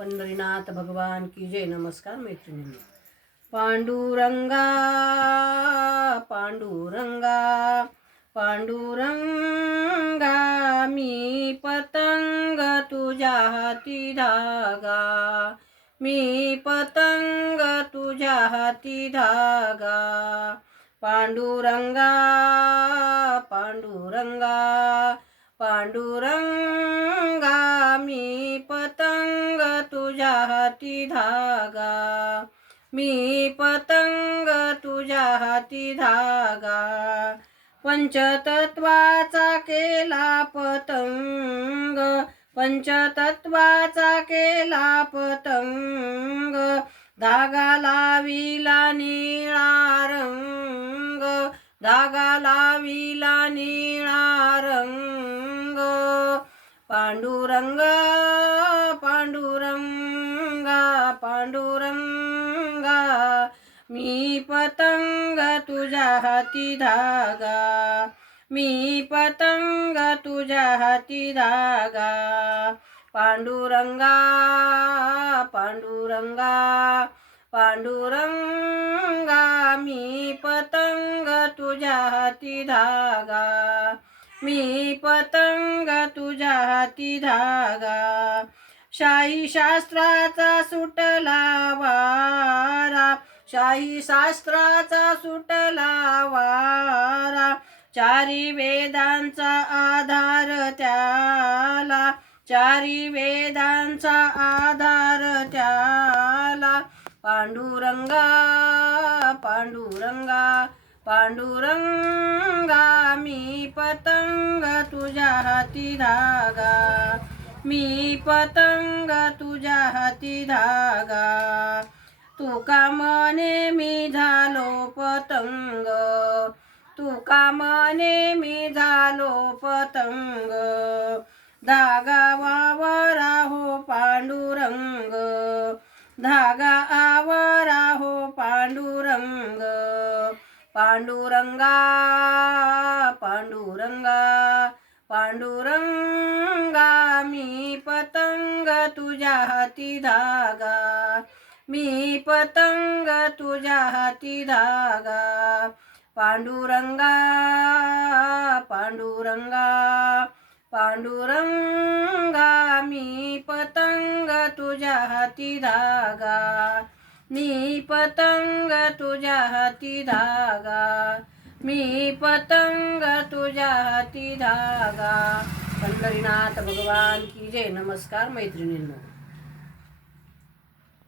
पंढरीनाथ भगवान की जय. नमस्कार मैत्रिणींनो. पांडुरंगा पांडुरंगा पांडुरंगा, मी पतंग तुझ्या हाती धागा, मी पतंग तुझ्या हाती धागा. पांडुरंगा पांडुरंगा पांडुरंगा, मी पतंग तुझ्या हाती धागा, मी पतंग तुझ्या हाती धागा. पंचतत्वाचा केला पतंग, पंचतत्वाचा केला पतंग, धागा लाविला निळा रंग, धागा लाविला निळा रंग. पांडुरंग पांडुरंगा पांडुरंगा, मी पतंग तुझ्या हाती धागा, मी पतंग तुझ्या हाती धागा. पांडुरंगा पांडुरंगा पांडुरंगा, मी पतंग तुझ्या हाती धागा, मी पतंग तुझ्या हाती धागा. शाही शास्त्राचा सुटला वारा, शाही शास्त्राचा सुटला वारा, चारी वेदांचा आधार त्याला, चारी वेदांचा आधार त्याला. पांडुरंगा पांडुरंगा पांडुरंगा, मी पतंग तुझ्या हाती धागा, मी पतंग तुझ्या हाती धागा. तुका म्हणे मी झालो पतंग, तुका म्हणे मी झालो पतंग, धागा वावरा हो पांडुरंग, धागा आवरा हो पांडुरंग. पांडुरंगा पांडुरंगा पांडुरंगा, मी पतंग तुझ्या हाती धागा, मी पतंग तुझ्या हाती धागा. पांडुरंगा पांडुरंगा पांडुरंगा, मी पतंग तुझ्या हाती धागा, मी पतंग तुझ्या हाती धागा, मी पतंग तुझ्या हाती धागा. पंढरीनाथ भगवान की जय. नमस्कार मैत्रिणींनो.